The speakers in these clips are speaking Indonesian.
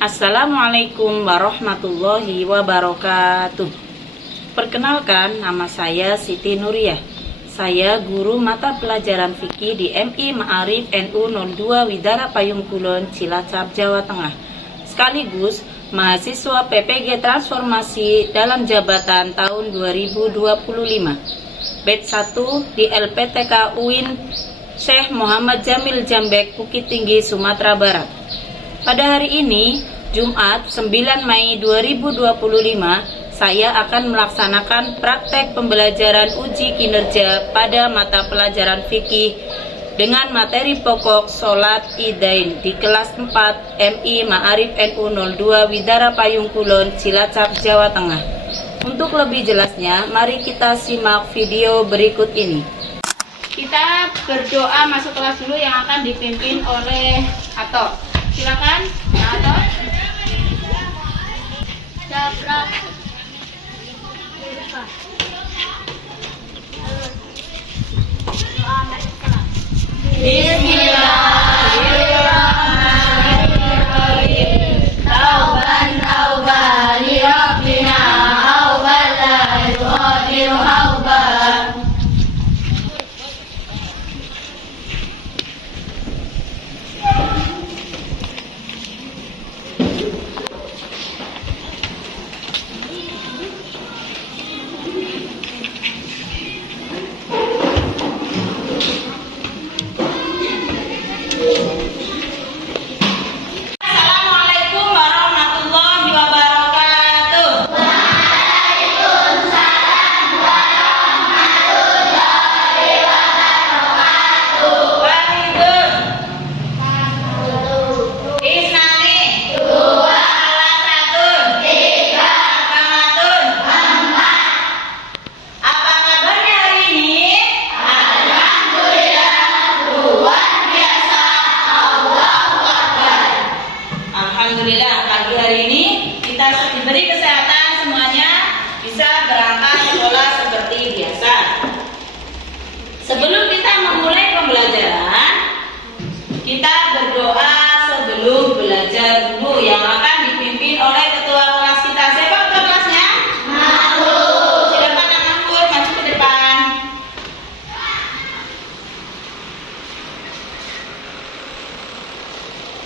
Assalamualaikum warahmatullahi wabarakatuh. Perkenalkan, nama saya Siti Nuriyah. Saya guru mata pelajaran fikih di MI Ma'arif NU 02 Widara Payung Kulon, Cilacap, Jawa Tengah. Sekaligus mahasiswa PPG Transformasi dalam jabatan tahun 2025. Batch 1 di LPTK UIN Syekh Muhammad Jamil Jambek, Bukit Tinggi, Sumatera Barat. Pada hari ini, Jumat 9 Mei 2025, saya akan melaksanakan praktek pembelajaran uji kinerja pada mata pelajaran fikih dengan materi pokok Sholat Idain di kelas 4 MI Ma'arif NU 02 Widara Payung Kulon, Cilacap, Jawa Tengah. Untuk lebih jelasnya, mari kita simak video berikut ini. Kita berdoa masuk kelas dulu yang akan dipimpin oleh Ato. Silakan, Ato. Bismillahirrahmanirrahim. Tauban tauban li rabbina auban la yughadiru auban. Assalamualaikum warahmatullahi wabarakatuh. Waalaikumsalam warahmatullahi wabarakatuh. Walidun Isnani dua alasatun tiga kamatun empat. Apa kabarnya hari ini? Alhamdulillah, luar biasa. Allahu Akbar. Alhamdulillah, pagi hari ini kita diberi kesehatan, semuanya bisa berangkat sekolah seperti biasa. Sebelum kita memulai pembelajaran, kita berdoa sebelum belajar dulu yang akan dipimpin oleh ketua kelas kita. Siapa ketua kelasnya? Mahfud. Silakan Kak Mahfud maju ke depan.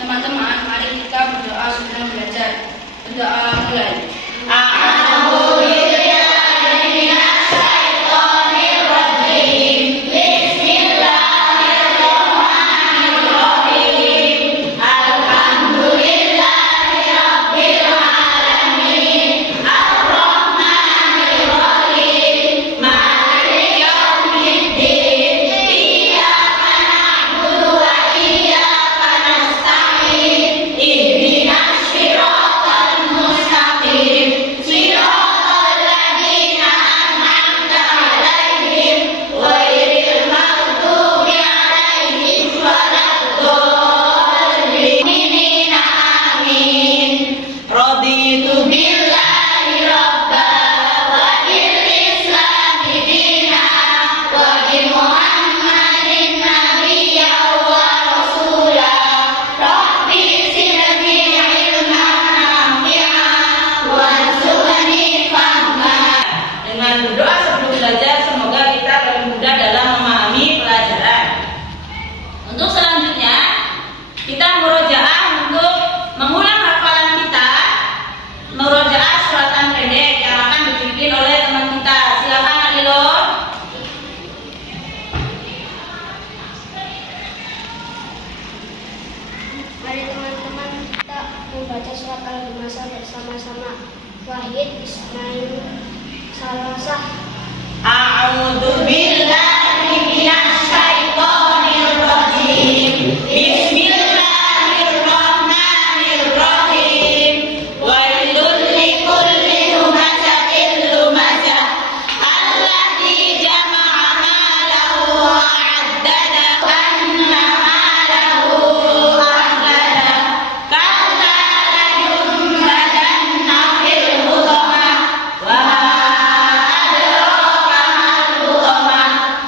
Teman-teman, mari kita berdoa sebelum belajar. Berdoa mulai. A'udzubillahi Bismillahirrahmanirrahim. Alhamdulillahirabbil alamin. Arrahmanirrahim. Maliki yaumiddin. Iyyaka na'budu wa iyyaka nasta'in. Ihdinas siratal mustaqim. Siratal ladzina an'amta 'alaihim ghairil maghdubi 'alaihim waladdallin. Amin. Raditu billahi rabba wa bil islami dina wa bi Muhammadin nabiyya wa rasula. Rabbi zidni ilman nafi'an warzuqni fahma. Dengan berdoa sebelum belajar, semoga kita lebih mudah dalam memahami pelajaran. Untuk selanjutnya, kita murojaah untuk mengulang hafalan kita. Murojaah suratan pendek yang akan dipimpin oleh teman kita. Silakan Alilo. Mari teman-teman kita membaca surat Al-Humaza bersama-sama. Wahid Ismail Salasah. A'udzu billahi minasy syaithanir rajim. Bismillahirrahmanirrahim. Wailul likulli humazatin lumazah. Alladzi jama'a malahu wa 'addada. Anna malahu akhlada. Kalla layunbadanna fil hutamah. Wa ma adraka mal hutamah.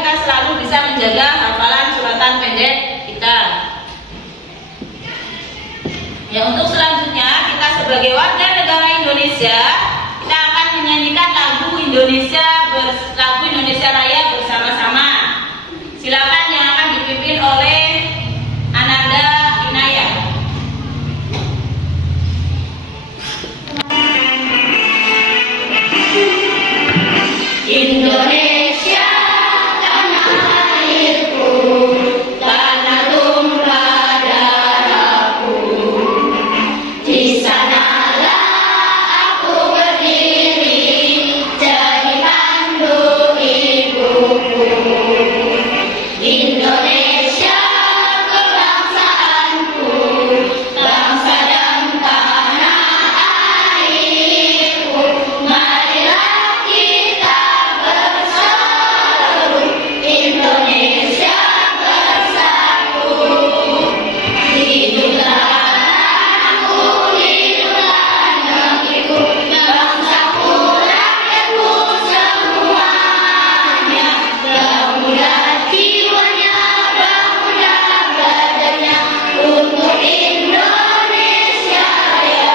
kita selalu bisa menjaga hafalan suratan pendek kita. Ya, untuk selanjutnya kita sebagai warga negara Indonesia, kita akan menyanyikan lagu Indonesia Raya bersama-sama. Silakan yang akan dipimpin oleh Ananda Inaya. Indonesia tanah airku, tanah tumpah darahku. Di sanalah aku berdiri, jadi pandu ibuku. Indonesia kebangsaanku, bangsa dan tanah airku. Marilah kita bersatu, Indonesia bersatu. Hiduplah anakku, hiduplah negeriku, bangsaku, rakyatku semuanya. Pemuda jiwanya, pemuda badannya, untuk Indonesia Raya.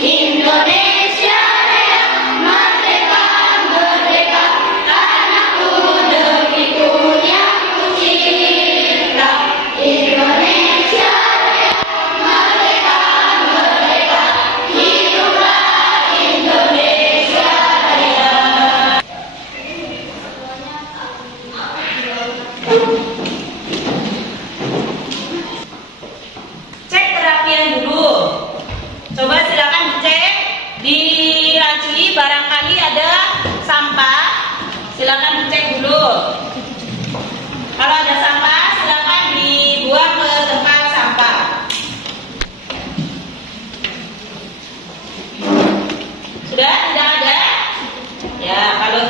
Indonesia Raya, merdeka, merdeka, tanahku, negeriku yang ku cinta. Indonesia Raya, merdeka, merdeka, hiduplah Indonesia Raya. Cek kerapian dulu. Coba silakan dicek di laci, barangkali ada sampah. Silakan dicek dulu. Kalau ada sampah, silakan dibuang ke tempat sampah. Sudah tidak ada? Ya, kalau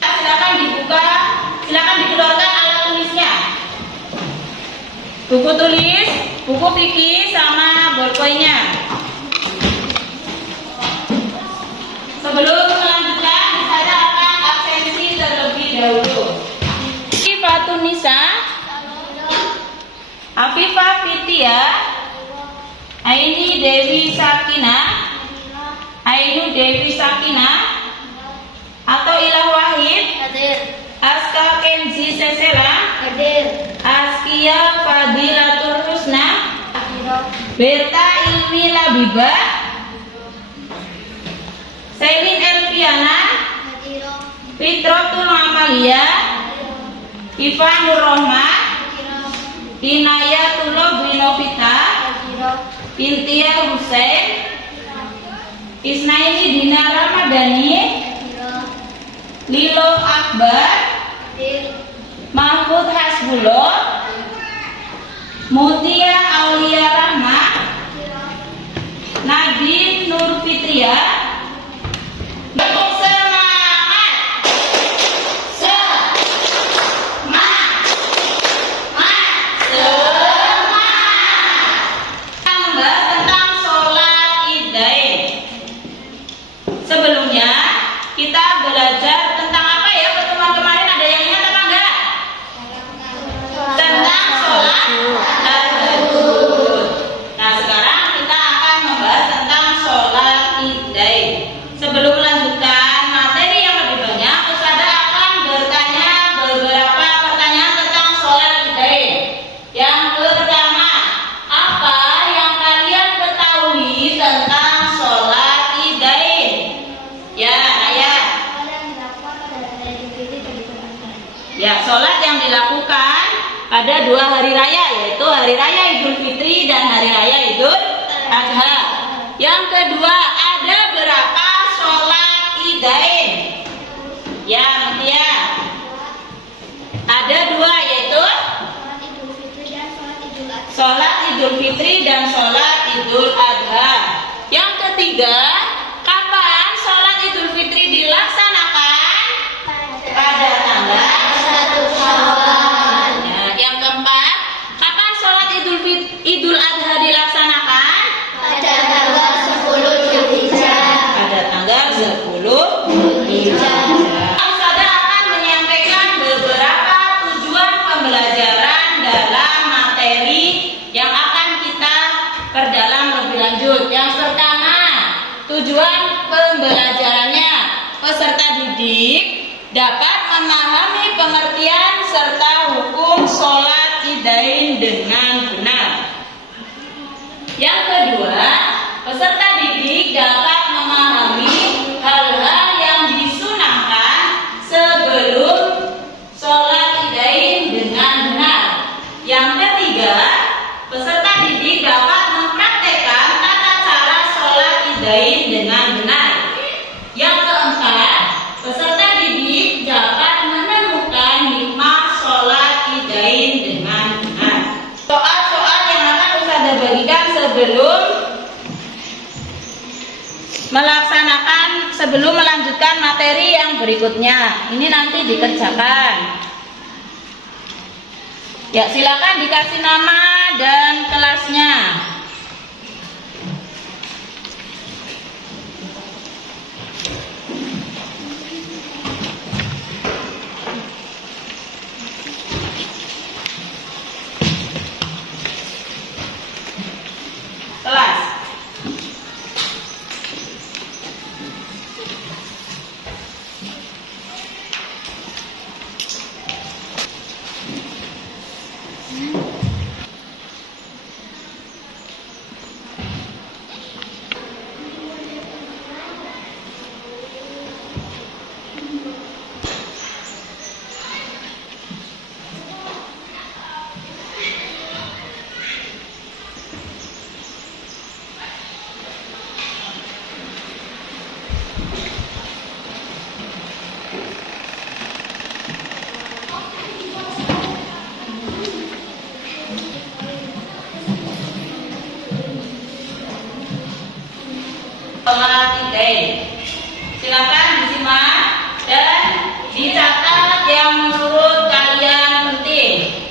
silakan dibuka, silakan dikeluarkan alat tulisnya. Buku tulis, buku fikih sama bolpoinnya. Sebelum melanjutkan, saya akan absensi terlebih dahulu. Sifatun Nisa, Afifah Fitia, Aini Dewi Sakina, Ainu Dewi Sakina, atau Ilah Wahid, Hadir, Aska Kenzi Sesela, hadir, Askia Fadilatul Husna, hadir, Berta Ilmi Labibah, Selin Elviana, hadir, Fitrotul Amalia, Iva Nurrohma, Inayatullah Binovita, Intia Hussein, Isnaini Dina Ramadhani, Lilo Akbar, Mahfud Hasbullah, Mutia Aulia Rahma, Nadine Nur Fitria. Semangat, semangat, semangat. Kita membahas tentang sholat Idain. Sebelumnya kita belajar tentang apa ya pertemuan kemarin, ada yang ingat apa enggak? Tentang sholat tahajud. Nah, sekarang kita akan membahas tentang sholat Idain. Sebelum melanjutkan materi yang lebih banyak, Ustazah akan bertanya beberapa pertanyaan tentang sholat Idain. Yang pertama, apa yang kalian ketahui tentang sholat Idain? Ya, ayat. Ya, sholat yang dilakukan pada 2 hari raya, yaitu hari raya Idul Fitri dan hari raya Idul Adha. Yang kedua, ada berapa sholat Idain? Ya, Mutia. Ada 2, yaitu sholat Idul Fitri dan sholat Idul Adha. Yang ketiga, kapan sholat Idul Fitri dilaksanakan? Pada tanggal 1 Syawal. Nah, yang keempat, kapan sholat Idul Adha dilaksanakan? Pada tanggal 10 Zulhijjah. Pada tanggal 10 Zulhijjah. Ustazah akan menyampaikan dapat memahami pengertian serta hukum sholat idain dengan benar. Yang kedua, peserta didik dapat memahami hal-hal yang disunahkan sebelum sholat idain dengan benar. Yang ketiga, peserta didik dapat mempraktekkan tata cara sholat idain dengan benar. Yang keempat, peserta didik dapat menemukan hikmah sholat idain dengan benar. Soal-soal yang akan Ustazah bagikan sebelum melanjutkan materi yang berikutnya. Ini nanti dikerjakan. Ya, silakan dikasih nama dan kelasnya. Kelas. Sholat idain. Silakan disimak dan dicatat yang menurut kalian penting.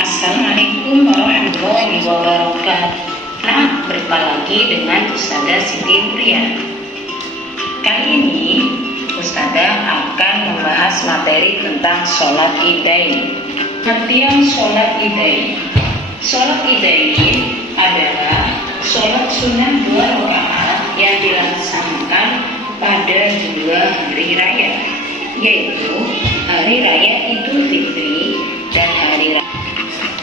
Assalamualaikum warahmatullahi wabarakatuh. Nah, berjumpa lagi dengan Ustazah Siti Nuria. Kali ini Ustazah akan membahas materi tentang sholat idain. Pengertian sholat idain. Sholat idain adalah sholat sunnah 2 rakaat yang dilaksanakan pada 2 hari raya, yaitu hari raya Idul Fitri dan hari raya.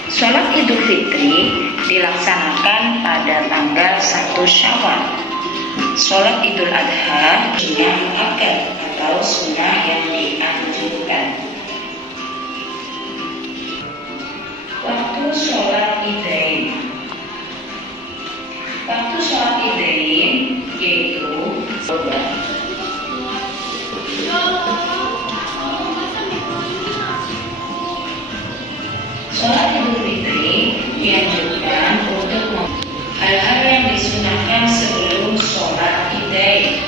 Sholat Idul Fitri dilaksanakan pada tanggal 1 Syawal. Sholat Idul Adha sunnah muakkad atau sunnah yang dianjurkan. Waktu sholat idain. Waktu sholat idain yaitu sholat Idul Fitri dianjurkan untuk hal-hal yang disunahkan sebelum sholat idain.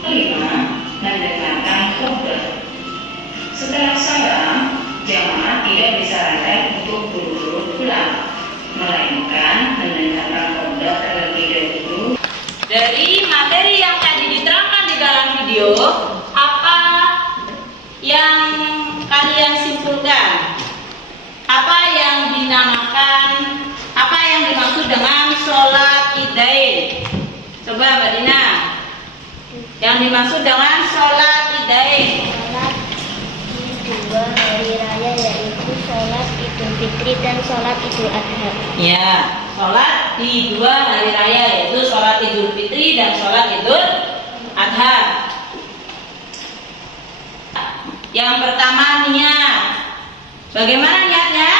Kelima, mendekatkan khutbah. Setelah salam, jamaah tidak disarankan untuk buru-buru pulang, melainkan mendengarkan khutbah terlebih dahulu. Dari materi yang tadi diterangkan di dalam video, apa yang kalian simpulkan? Apa yang dinamakan, apa yang dimaksud dengan sholat idain? Coba Mbak Dina, yang dimaksud dengan sholat idain. Sholat di 2 hari raya yaitu sholat Idul Fitri dan sholat Idul Adha. Ya, sholat di 2 hari raya yaitu sholat Idul Fitri dan sholat Idul Adha. Yang pertama niat. Bagaimana niatnya?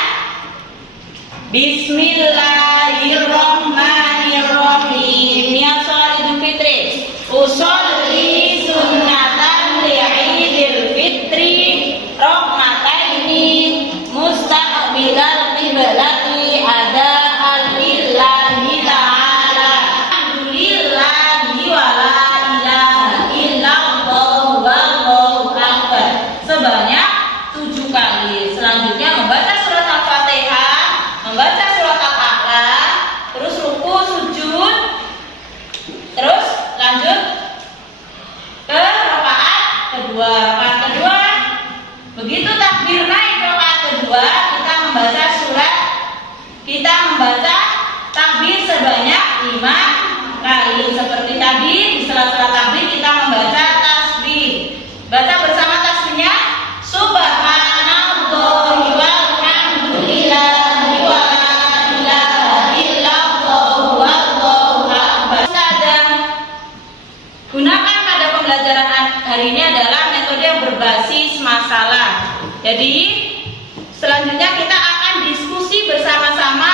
Bismillahirrahmanirrahim. Niat sholat Idul Fitri. Usolli sunnatan li'idil fitri rokmataini mustaqbilal qiblati ada lillahi ta'ala alhamdulillahi wa pembelajaran hari ini adalah metode yang berbasis masalah. Jadi selanjutnya kita akan diskusi bersama-sama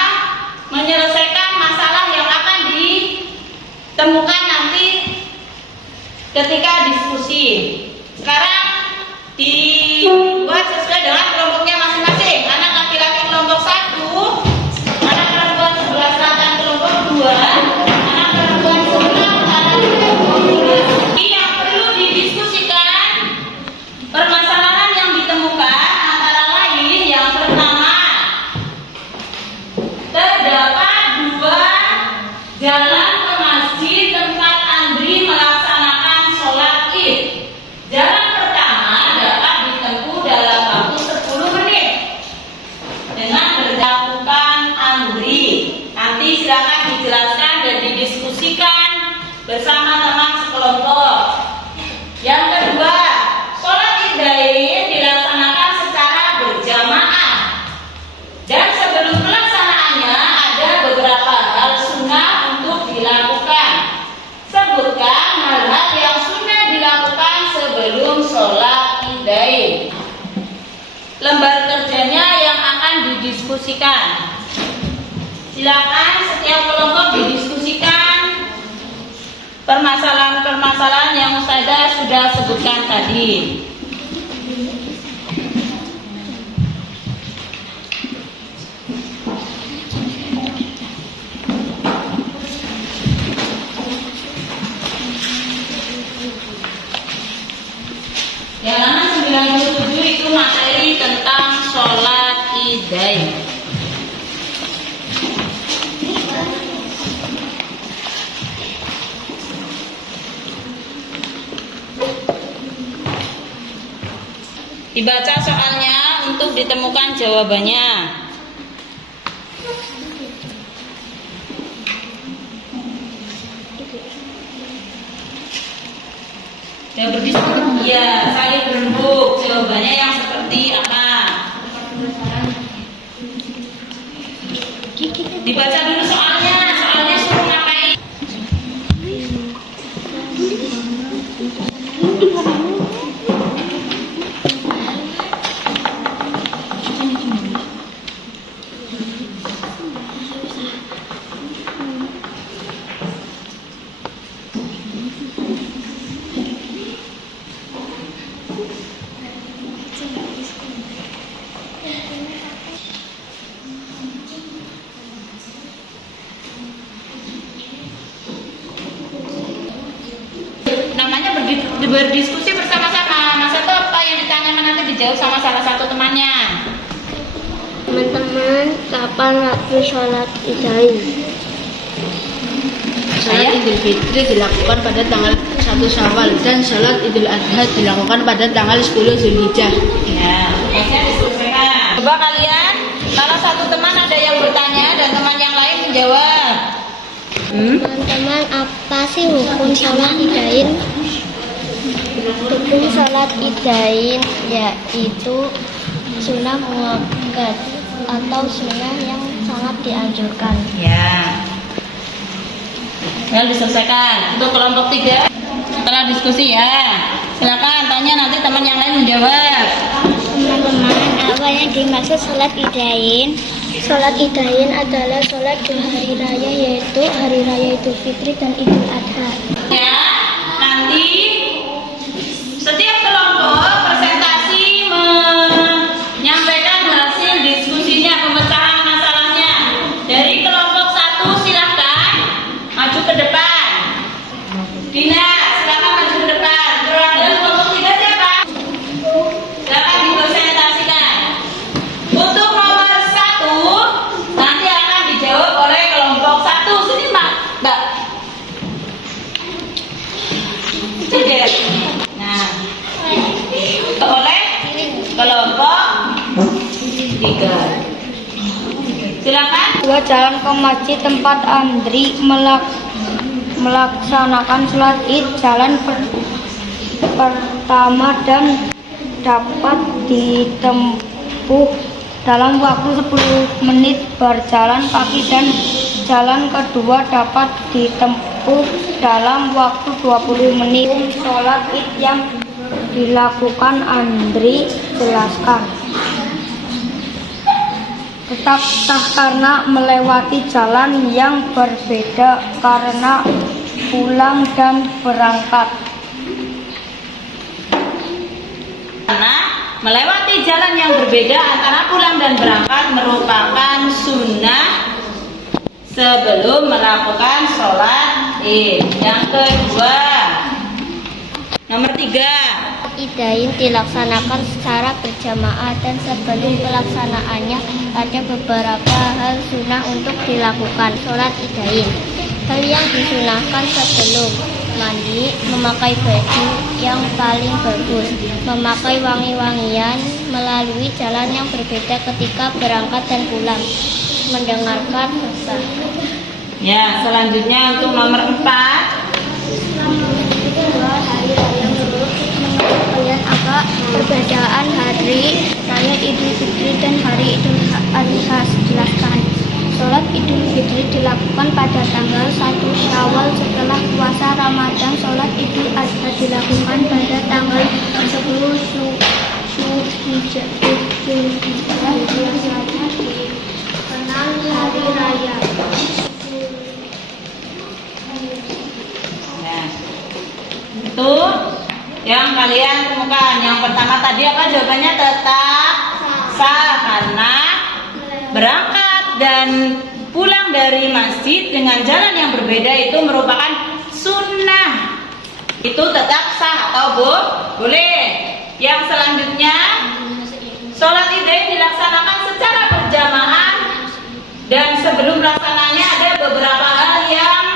menyelesaikan masalah yang akan ditemukan nanti ketika diskusi. Sekarang dibuat sesuai dengan kelompoknya masing-masing. Anak laki-laki kelompok 1, anak perempuan sebelah selatan kelompok 2, anak perempuan sebelah kanan kelompok 3. Yang perlu didiskusikan permasalahan yang ditemukan antara lain yang pertama, terdapat 2 jalan ke masjid tempat Andri melaksanakan sholat Id. Jalan pertama dapat ditempuh dalam waktu 10 menit dengan berlakukan Andri. Nanti silakan dijelaskan dan didiskusikan bersama teman sekelompok. Yang kedua, sholat Idain dilaksanakan secara berjamaah. Dan sebelum pelaksanaannya ada beberapa hal sunnah untuk dilakukan. Sebutkan hal-hal yang sunnah dilakukan sebelum sholat Idain. Lembar kerjanya yang akan didiskusikan. Silakan setiap kelompok didiskusikan permasalahan-permasalahan yang Ustazah sudah sebutkan tadi. Di halaman 97 itu materi tentang sholat Idain. Dibaca soalnya untuk ditemukan jawabannya. Ya berdiskusi, ya saling berembuk. Jawabannya yang seperti apa? Dibaca dulu soalnya suruh ngapain? Namanya berdiskusi bersama-sama. Masa itu apa yang ditanyakan nanti dijawab sama salah satu temannya. Teman-teman, kapan waktu sholat Idain? Salat Idul Fitri dilakukan pada tanggal 1 Syawal dan salat Idul Adha dilakukan pada tanggal 10 Zulhijjah. Ya, tugasnya diselesaikan. Coba kalian, kalau satu teman ada yang bertanya dan teman yang lain menjawab. Teman-teman, apa sih hukum sholat Idain? Hukum sholat Idain yaitu sunnah muakkad atau sunnah yang sangat dianjurkan. Ya. Diselesaikan. Untuk kelompok 3 setelah diskusi ya. Silakan tanya, nanti teman yang lain menjawab. Teman-teman, apa yang dimaksud sholat Idain? Sholat Idain adalah sholat 2 hari raya, yaitu hari raya Idul Fitri dan Idul Adha. Ya, nanti setiap kelompok presentasi menyampaikan hasil diskusinya, pemecahan masalahnya. Dari kelompok 1 silahkan maju ke depan. Dina, silakan maju ke depan. Terus kelompok 3 siapa? Silakan dipresentasikan. Untuk nomor 1 nanti akan dijawab oleh kelompok 1. Sini Mbak. Tidak. Nah, oleh kelompok 3. Silakan. 2 jalan ke masjid tempat Andri melaksanakan sholat Id. Jalan pertama dan dapat ditempuh dalam waktu 10 menit berjalan kaki, dan jalan kedua dapat ditempuh tempuh dalam waktu 20 menit. Sholat id yang dilakukan Andri jelaskan. Tetap sah karena melewati jalan yang berbeda karena pulang dan berangkat. Karena melewati jalan yang berbeda antara pulang dan berangkat merupakan sunnah sebelum melakukan sholat id. Yang kedua, nomor 3. Idain dilaksanakan secara berjamaah dan sebelum pelaksanaannya ada beberapa hal sunnah untuk dilakukan sholat idain. Hal yang disunahkan sebelum mandi, memakai baju yang paling bagus, memakai wangi-wangian, melalui jalan yang berbeda ketika berangkat dan pulang, mendengarkan khutbah. Ya, selanjutnya untuk nomor 4. Hari raya menurut kalian agak perbedaan hari raya Idul Fitri dan hari Idul Adha jelaskan. Sholat Idul Fitri dilakukan pada tanggal 1 Syawal setelah puasa Ramadan. Sholat Idul Adha dilakukan pada tanggal 10 Zulhijjah. Biasanya dikenal hari raya. Nah, itu yang kalian temukan. Yang pertama tadi apa jawabannya? Tetap sah karena berangkat dan pulang dari masjid dengan jalan yang berbeda itu merupakan sunnah. Itu tetap sah atau boleh. Yang selanjutnya, sholat idain dilaksanakan secara berjamaah dan sebelum pelaksananya ada beberapa hal yang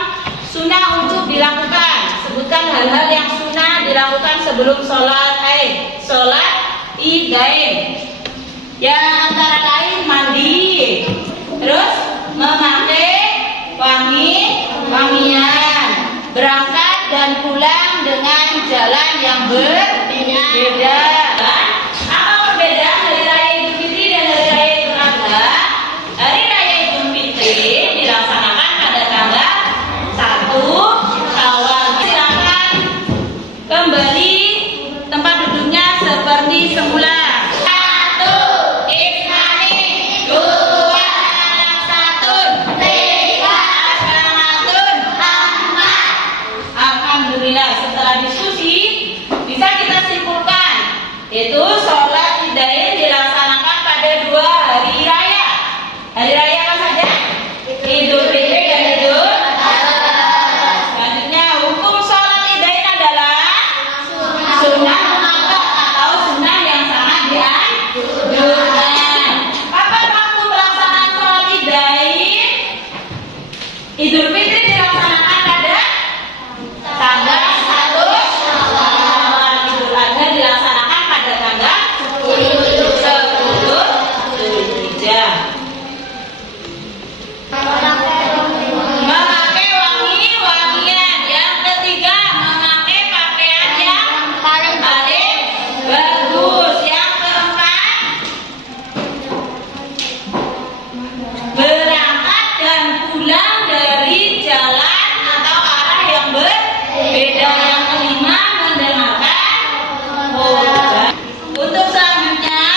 sunnah untuk dilakukan. Sebutkan hal-hal yang sunnah dilakukan sebelum sholat idain. Yang antara lain mandi, terus memakai wangian, berangkat dan pulang dengan jalan yang berbeda. Apa perbedaan hari raya Idul Fitri dan hari raya Idul Adha? Hari raya Idul Fitri dilaksanakan pada tanggal 1 Syawal. Silakan kembali tempat duduknya seperti semula. Setelah diskusi bisa kita simpulkan, yaitu sholat idain dilaksanakan pada 2 hari raya. Hari raya apa saja? Idul Fitri dan Idul Adha. Selanjutnya, hukum sholat idain adalah sunnah muakkad atau sunnah yang sangat dianjurkan. Kapan waktu pelaksanaan sholat idain? Idul Fitri dilaksanakan pada tanggal 1 Syawal. Idul Adha dilaksanakan pada tanggal 10 Zulhijjah. Memakai wangi-wangian. Yang ketiga, memakai pakaian yang paling bagus. Yang keempat, berangkat dan pulang dari jalan atau arah yang berbeda. Yang kelima, mendengarkan khutbah. Untuk selanjutnya,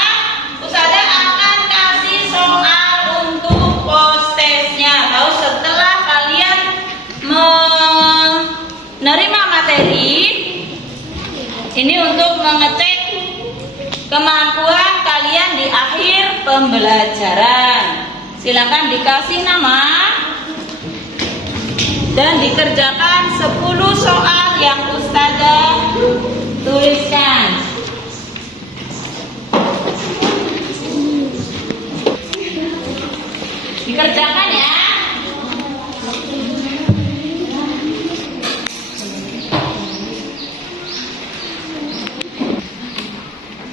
Ustazah akan kasih soal untuk postesnya. Atau setelah kalian menerima materi ini untuk mengecek kemampuan kalian di akhir pembelajaran. Silakan dikasih nama dan dikerjakan 10 soal yang Ustazah tuliskan. Dikerjakan ya.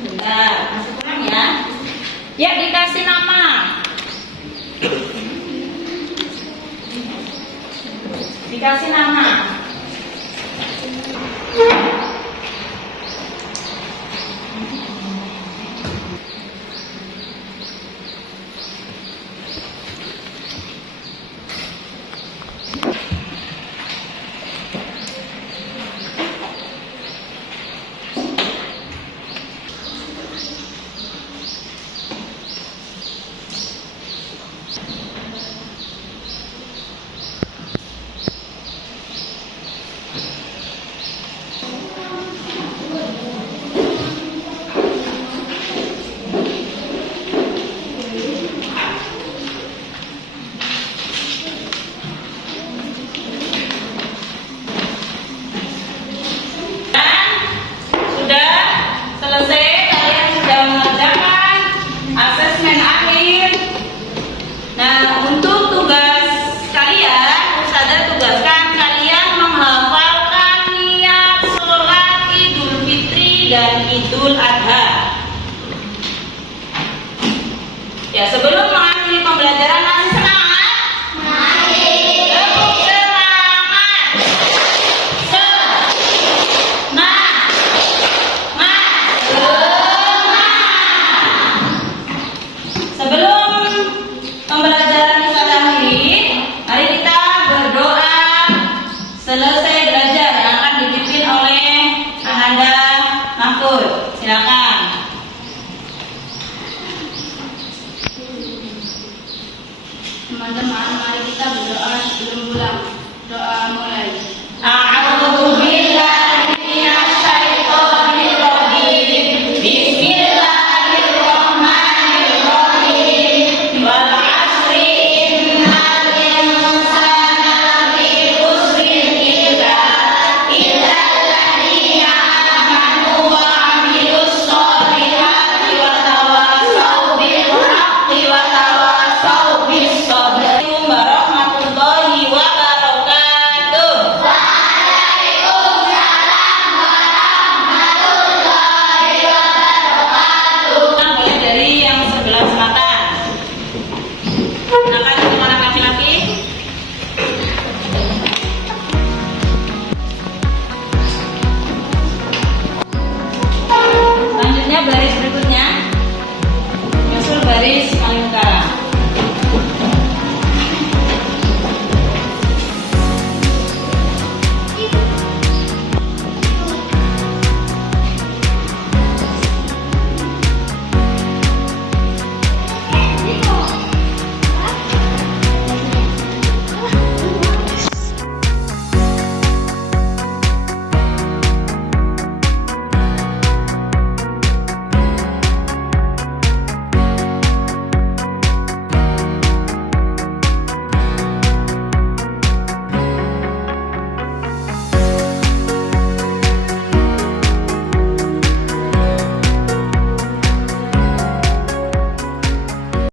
Bentar, masih kurang ya. Ya, dikasih nama. Dikasih nama. dan Idul Adha. Ya, sebelum mengakhiri pembelajaran masih semangat? Tepuk semangat. Sebelum pembelajaran kita akhiri, mari kita berdoa selesai belajar yang akan dipimpin oleh Ananda Mahfud. Silakan.